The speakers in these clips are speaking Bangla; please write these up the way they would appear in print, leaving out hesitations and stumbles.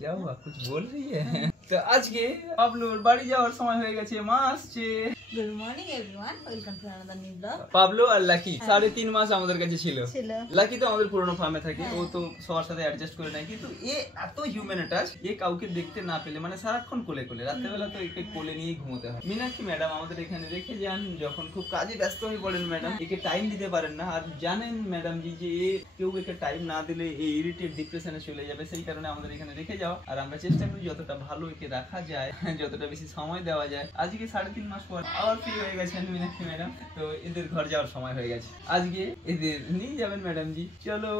क्या हुआ कुछ बोल रही है? তো আজকে পাবলোর বাড়ি যাওয়ার সময় হয়ে গেছে, মা আসছে। Good morning everyone, welcome to another new blog. Pablo আর লাকি 3.5 মাস আমাদের কাছে ছিল। লাকি তো আমাদের পুরনো ফার্মে থাকে, ও তো সবার সাথে অ্যাডজাস্ট করে নেয়, কিন্তু এ এত হিউম্যান টাচ, এ কাউকে দেখতে না পেলে মানে সারাক্ষণ কোলে কোলে, রাত্রেবেলা তো একে কোলে নিয়েই ঘুমোতে হয়। মীনাক্ষী ম্যাডাম আমাদের এখানে রেখে যান যখন খুব কাজে ব্যস্ত হয়ে পড়েন ম্যাডাম, একে টাইম দিতে পারেন না। আর জানেন ম্যাডাম জি যে কেউ একে টাইম না দিলে এই ইরিটেট ডিপ্রেশনে চলে যাবে, সেই কারণে আমাদের এখানে রেখে যাওয়া। আর আমরা চেষ্টা করি যতটা ভালো একে রাখা যায়, যতটা বেশি সময় দেওয়া যায়। আজকে 3.5 মাস পর আবার ফ্রি হয়ে গেছেন মীনাক্ষী ম্যাডাম, তো এদের ঘর যাওয়ার সময় হয়ে গেছে। আজকে এদের নিয়ে যাবেন ম্যাডাম জি, চলো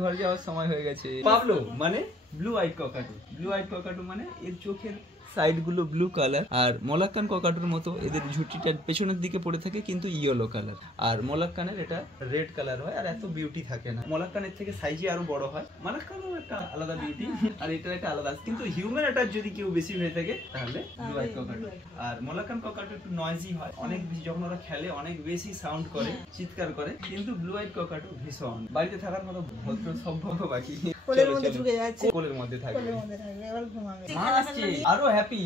ঘর যাওয়ার সময় হয়ে গেছে। পাবলো মানে ব্লু আইড ককাটু, ব্লু আইড ককাটু মানে এর চোখের সাইড গুলো ব্লু কালার, আর মলাক্কান ককাটুর মতো এদের ঝুঁটিটা পেছনের দিকে পড়ে থাকে কিন্তু ইয়েলো কালার। আর মলাক্কানের এটা রেড কালার হয়, আর এত বিউটি থাকে না। মলাক্কানের থেকে সাইজে আরো বড় হয়, মলাক্কানও একটা আলাদা বিউটি, আর এটা একটা আলাদা। কিন্তু হিউম্যান অ্যাটাচ যদি কেউ বেশি হয়ে থাকে তাহলে ব্লু আইড ককাটু। আর মলাক্কান ককাটু একটু নয়েজি হয়, অনেক বেশি, যখন ওরা খেলে অনেক বেশি সাউন্ড করে, চিৎকার করে। কিন্তু ব্লু আইড ককাটু ভীষণ বাড়িতে থাকার মতো ভদ্র সভ্য বাকি, কোলের মধ্যে ঢুকে যাচ্ছে, কোলের মধ্যে থাকবে, এবার ঘুমাবে। মা আসছে, আরো হ্যাপি,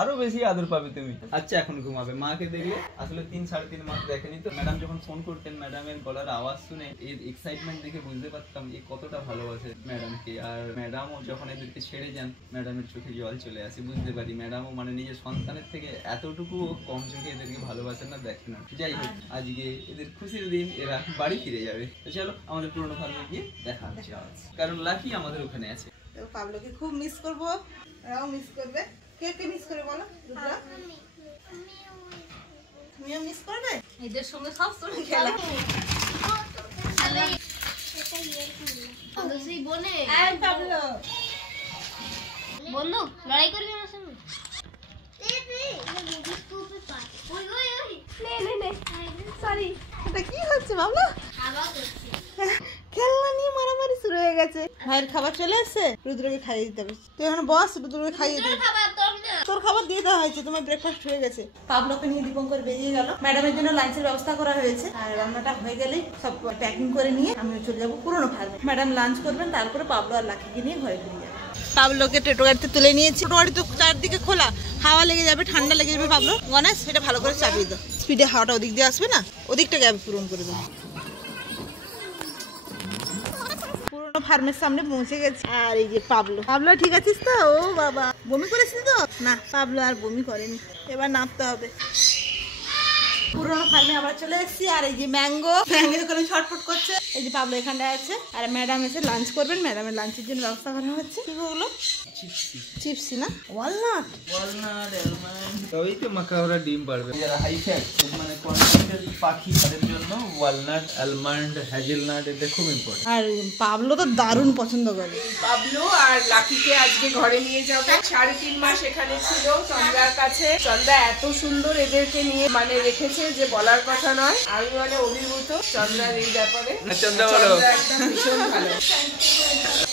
আরো বেশি আদর পাবে তুমি। আচ্ছা এখন ঘুমাবে। মাকে দেখলে আসলে 3-3.5 মাস দেখেনি তো। ম্যাডাম যখন ফোন করতেন, ম্যাডামের গলার আওয়াজ শুনে এর এক্সাইটমেন্ট দেখে বুঝতে পারতাম এ কতটা ভালোবাসে ম্যাডামকে। আর ম্যাডামও যখন এদেরকে ছেড়ে যান, ম্যাডামের চোখে জল চলে আসে, বুঝতে পারি ম্যাডামও মানে নিজের সন্তানের থেকে এতটুকু কম চোখে এদেরকে ভালোবাসেন না, দেখেন না। যাই হোক, আজকে এদের খুশির দিন, এরা বাড়ি ফিরে যাবে। তো চলো আমাদের পুরোনো ফার্মে গিয়ে দেখা হচ্ছে, কারণ লাকি আমাদের ওখানে আছে। তো পাবলোকে খুব মিস করবো, এরাও মিস করবে। কে কে মিস করে বলো? রুদ্রা, তুমিও মিস করবে? এদের সঙ্গে সব সময় খেলা। বন্ধু লড়াই করবি আমার সঙ্গে? সরি, এটা কি হচ্ছে বাবলু? খেলনা নিয়ে মারামারি শুরু হয়ে গেছে। ভাইয়ের খাবার চলে এসছে, রুদ্রকে খাইয়ে দিতে হবে। তুই এখন বস, রুদ্রকে খাইয়ে দিবি। তোর খাবার দিয়ে দেওয়া হয়েছে, তোমার ব্রেকফাস্ট হয়ে গেছে। পাবলোকে নিয়ে দীপঙ্কর বেরিয়ে গেল। ম্যাডামের জন্য লাঞ্চের ব্যবস্থা করা হয়েছে, আর রান্নাটা হয়ে গেলেই সব প্যাকিং করে নিয়ে আমি চলে যাবো পুরোনো ফার্মে। ম্যাডাম লাঞ্চ করবেন, তারপরে পাবলো আর লাকিকে নিয়ে ঘরে ফিরে যাবে। পাবলোকে টোটো গাড়িতে তুলে নিয়েছি। টোটো গাড়ি তো চারদিকে খোলা, হাওয়া লেগে যাবে, ঠান্ডা লেগে যাবে। পাবলো গণেশ সেটা ভালো করে চাপিয়ে দাও, স্পিডে হাওয়াটা ওদিক দিয়ে আসবে না, ওদিকটা গ্যাপ পূরণ করে দেবো। পুরোনো ফার্মের সামনে পৌঁছে গেছি। আর এই যে পাবলো, পাবলো ঠিক আছিস তো? ও বাবা, বমি করেছিস তো? না, পাবলো আর বমি করেনি। এবার নামতে হবে। পুরোনো ফার্মে আবার চলে এসেছি। আর এই যে ম্যাঙ্গো ওখানে ছটফট করছে। এই যে পাবলো এখানটায় আছে, আর ম্যাডাম এসে লাঞ্চ করবেন। ম্যাডামের লাঞ্চের জন্য ব্যবস্থা করা হচ্ছে। কি বললো? চিপসি না, ওয়ালনাট। ওয়ালনাট, আলমন্ড, তবেই তো মাকাওরা ডিম পারবে। যারা হাই ফ্যাট মানে কনসেন্ট্রেটেড পাখি, তাদের জন্য ওয়ালনাট, আলমন্ড, হ্যাজেলনাট এটা খুব ইম্পর্টেন্ট। আর পাবলো তো দারুণ পছন্দ করে। পাবলো আর লাকিকে আজকে ঘরে নিয়ে যাবে। 3.5 মাস এখানে ছিল চন্দ্রার কাছে। চন্দ্রা এত সুন্দর এদেরকে নিয়ে মানে রেখেছে যে বলার কথা নয়। আমি মানে অভিভূত চন্দ্রার এই ব্যাপারে। চন্দ্রা বলো, একদম ভীষণ ভালো।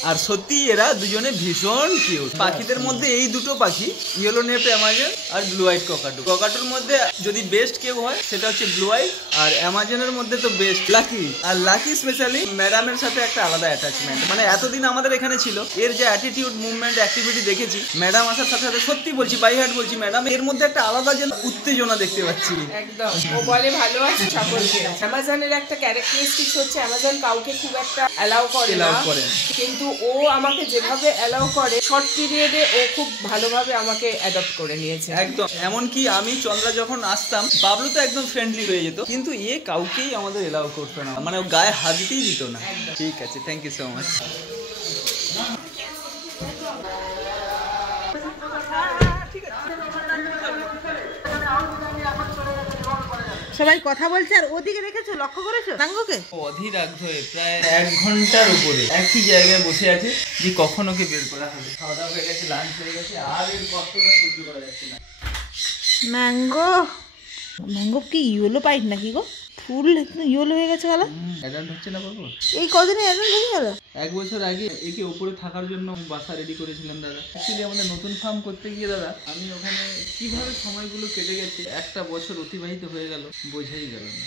আর সত্যি এরা দুজনে ভীষণ কিউট। পাখিদের মধ্যে এই দুটো পাখি, ইয়েলো নেপ অ্যামাজন আর ব্লু আইড ককাটু। ককাটুর মধ্যে যদি বেস্ট কেউ হয় সেটা হচ্ছে ব্লু আইড, আর অ্যামাজনের মধ্যে তো বেস্ট লাকি। আর লাকি স্পেশালি ম্যাডামের সাথে একটা আলাদা অ্যাটাচমেন্ট। মানে এতদিন আমাদের এখানে ছিল, এর যে অ্যাটিটিউড, মুভমেন্ট, অ্যাক্টিভিটি দেখেছি ম্যাডাম আসার সাথে সাথে, সত্যি বলছি, বাই হার্ট বলছি ম্যাডাম, এর মধ্যে একটা আলাদা যেন উত্তেজনা দেখতে পাচ্ছি। একদম, ও বলে ভালো আছে সকলকে। অ্যামাজনের একটা ক্যারেক্টারিস্টিক্স হচ্ছে অ্যামাজন কাউকে খুব একটা অ্যালাউ করে না, কিন্তু ও আমাকে যেভাবে অ্যালাউ করে, শর্ট পিরিয়ডে ও খুব ভালোভাবে আমাকে অ্যাডপ্ট করে নিয়েছে। একদম, এমনকি আমি চন্দ্রা যখন আসতাম, বাবলু তো একদম ফ্রেন্ডলি হয়ে যেত, কিন্তু এ কাউকেই আমাদের এলাও করতো না, মানে ও গায়ে হাত দিতেই দিত না। ঠিক আছে, থ্যাংক ইউ সো মাচ। সবাই কথা বলছে, আর ওদিকে দেখেছো, লক্ষ্য করেছো সাঙ্গকে? অধীর আগ্রহে প্রায় 1 ঘন্টার উপরে একই জায়গায় বসে আছে যে কখন ওকে বের করা হবে। খাওয়া দাওয়া হয়ে গেছে, লাঞ্চ হয়ে গেছে, আর এর কষ্টটা সহ্য করা যাচ্ছে না। ম্যাঙ্গো, ম্যাঙ্গো কি ইয়েলো পাইট নাকি গো? ফুল ইয়েলো হয়ে গেছে গেল। অ্যাডাল্ট হচ্ছে না বাবু, এই কদিনে অ্যাডাল্ট হয়ে গেল। 1 বছর আগে একে উপরে থাকার জন্য বাসা রেডি করেছিলাম দাদা। অ্যাকচুয়ালি আমাদের নতুন ফার্ম করতে গিয়ে দাদা, আমি ওখানে কিভাবে সময়গুলো কেটে গেছে, 1টা বছর অতিবাহিত হয়ে গেল, বোঝাই গেল না।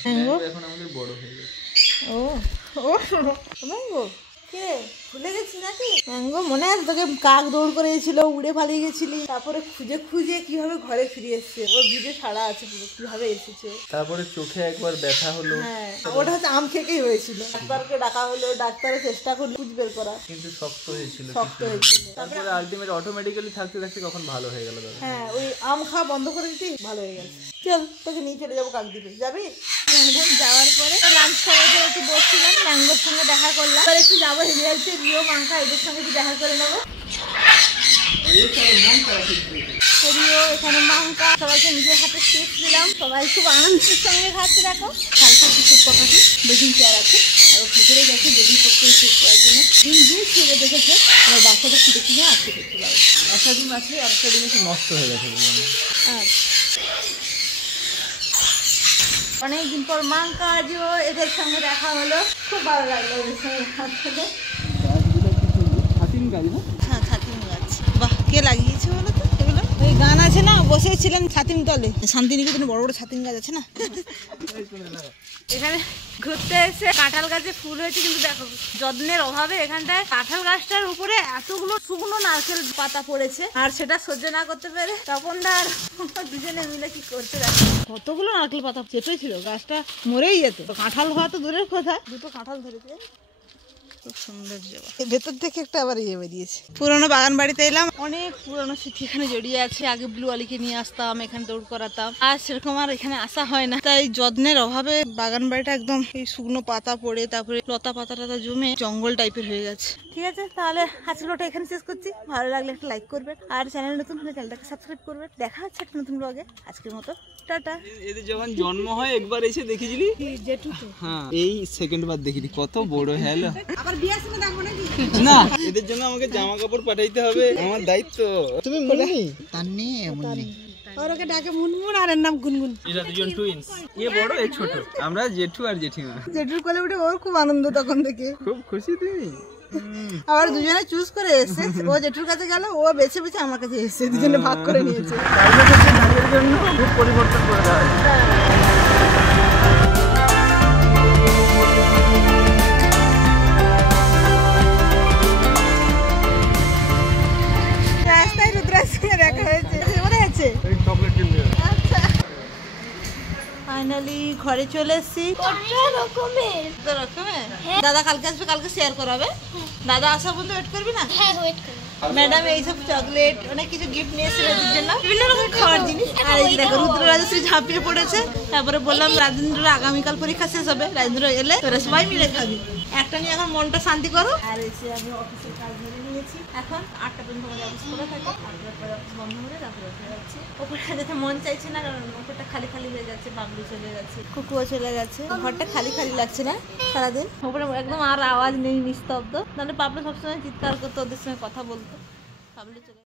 এখন আমাদের বড় হয়ে গেছে। ও ও ম্যাঙ্গো কে ভুলে গেছি নাকি? ম্যাঙ্গো মনে আছে তোকে কাক দৌড় করে গেছিল, উড়ে পালিয়ে গেছিলি, তারপরে খুঁজে খুঁজে কিভাবে ঘরে ফিরে এসছে, ওর ভিডিও ছাড়া আছে পুরো কিভাবে এসেছে। তারপরে চোখে একবার ব্যথা হলো, হ্যাঁ ওটা হচ্ছে আম খেকেই হয়েছিল। ডাক্তারকে ডাকা হলো, ডাক্তারের চেষ্টা করলো খুঁজ বের করা, কিন্তু শক্ত হয়েছিল, শক্ত হয়েছিল। তারপরে আলটিমেট অটোমেটিক্যালি থাকতে থাকতে কখন ভালো হয়ে গেল দাদা। হ্যাঁ ওই আম খাওয়া বন্ধ করে দিতেই ভালো হয়ে গেছে। চল তোকে নিয়ে চলে যাবো কাকদ্বীপে, যাবি? ম্যাডাম যাওয়ার পরে লাঞ্চ করার পরে একটু বসছিলাম, ম্যাঙ্গোর সঙ্গে দেখা করলাম, এবার একটু যাবো হেরিয়ালতে, রিও মাংকা এদের সঙ্গে একটু দেখা করে নেবো। রিও এখানে মাংকা সবাইকে নিজের হাতে শেপ দিলাম, সবাই খুব আনন্দের সঙ্গে খাচ্ছে। দেখো হালকা কিছু পটাটি বেশি চেয়ার আছে, আর ও ভেতরে গেছে বেবি পক্ষে শেপ করার জন্য। ডিম দিয়ে ছেড়ে দেখেছে, আমার বাচ্চাটা ফুটে কিনে আজকে দেখতে পাবো। একটা ডিম আসলে আরেকটা ডিম একটু নষ্ট হয়ে গেছে বললাম। অনেকদিন পর মাংকা জিও এদের সঙ্গে দেখা হলো, খুব ভালো লাগলো ওদের সঙ্গে দেখা করে। হাতিম গাছ না? হ্যাঁ ছাতিম গাছ। বাহ কে লাগিয়েছে বলো তো এগুলো? ওই গান আছে না, বসেছিলেন ছাতিম তলে, শান্তিনিকেতনে বড় বড় ছাতিম গাছ আছে না। এখানে ঘুরতে এসে কাঁঠাল গাছে ফুল হয়েছে, কিন্তু দেখো যত্নের অভাবে এখানটায় কাঁঠাল গাছটার উপরে এতগুলো শুকনো নারকেল পাতা পড়েছে, আর সেটা সহ্য না করতে পেরে তপনদার দুজনে মিলে কি করতে দেখো কতগুলো নারকেল পাতা চেপে ছিল, গাছটা মরেই যেত। কাঁঠাল হওয়া তো দূরের কথা, দুটো কাঁঠাল ধরেছে, খুব সুন্দর জায়গা। ভেতর থেকে একটা আবার ইয়ে বেরিয়েছে। পুরোনো বাগান বাড়িতে এলাম, অনেক পুরোনো স্মৃতি এখানে জড়িয়ে আছে। আগে ব্লু আলীকে নিয়ে আসতাম, এখানে দৌড় করাতাম, আর সেরকম আর এখানে আসা হয় না। তাই যত্নের অভাবে বাগান বাড়িটা একদম এই শুকনো পাতা পড়ে, তারপরে লতা পাতা টাতা জমে জঙ্গল টাইপের হয়ে গেছে। ঠিক আছে তাহলে আজকের ওটা এখানে শেষ করছি। ভালো লাগলে একটা লাইক করবেন, আর চ্যানেল নতুন হলে চ্যানেলটাকে সাবস্ক্রাইব করবেন। দেখা হচ্ছে একটা নতুন ব্লগে, আজকের মতো টাটা। এদের যখন জন্ম হয় একবার এসে দেখেছিলি? জেঠু তো হ্যাঁ এই সেকেন্ড বার দেখিনি, কত বড় হলো। আবার বিয়ের সময় দেখবো নাকি? না এদের জন্য আমাকে জামা কাপড় পাঠাইতে হবে, আমার দায়িত্ব। তুমি মুন্নি তান্নি মুন্নি আর ওকে ডাকে মুনমুন, আর এর নাম গুনগুন। এরা দুজন টুইনস, এ বড় এ ছোট, আমরা জেঠু আর জেঠিমা। জেঠুর কোলে উঠে ওর খুব আনন্দ তখন থেকে, খুব খুশি তুমি। আবার দুজনে চুজ করে এসেছে, ও জেঠুর কাছে গেল, ও বেছে বেছে আমার কাছে এসেছে, দুজনে ভাগ করে নিয়েছে। জন্য খুব পরিবর্তন করে দেওয়া হয়েছে। রাস্তায় রুদ্রার সঙ্গে দেখা হয়েছে, মনে আছে? ফাইনালি ঘরে চলে এসেছি। দাদা কালকে আসবে, কালকে শেয়ার করাবে। দাদা আসা পর্যন্ত ওয়েট করবি না? হ্যাঁ ওয়েট করো। ম্যাডাম এইসব চকলেট অনেক কিছু গিফট নিয়ে এসেছিল ওদের জন্য, বিভিন্ন রকম খাওয়ার জিনিস। আর এই দেখো রুদ্র রাজশ্রী ঝাঁপিয়ে পড়েছে। তারপরে বললাম রাজেন্দ্র আগামীকাল পরীক্ষা শেষ হবে, রাজেন্দ্র এলে তোরা সবাই মিলে খাবি, একটা নিয়ে এখন মনটা শান্তি করো। আর এসে আমি অফিসের কাজ ধরে নিয়েছি, এখন 8টা পর্যন্ত আমাদের অফিস খোলা থাকে, তারপরে অফিস বন্ধ হলে তারপরে উঠে যাচ্ছি। ওপরটা যেতে মন চাইছে না, কারণ ওপরটা খালি খালি হয়ে যাচ্ছে, বাবলু চলে গেছে, কুকুও চলে গেছে, ঘরটা খালি খালি লাগছে না সারাদিন। ওপরে একদম আর আওয়াজ নেই, নিস্তব্ধ, নাহলে বাবলু সবসময় চিৎকার করতো, ওদের সঙ্গে কথা বলতো। বাবলু চলে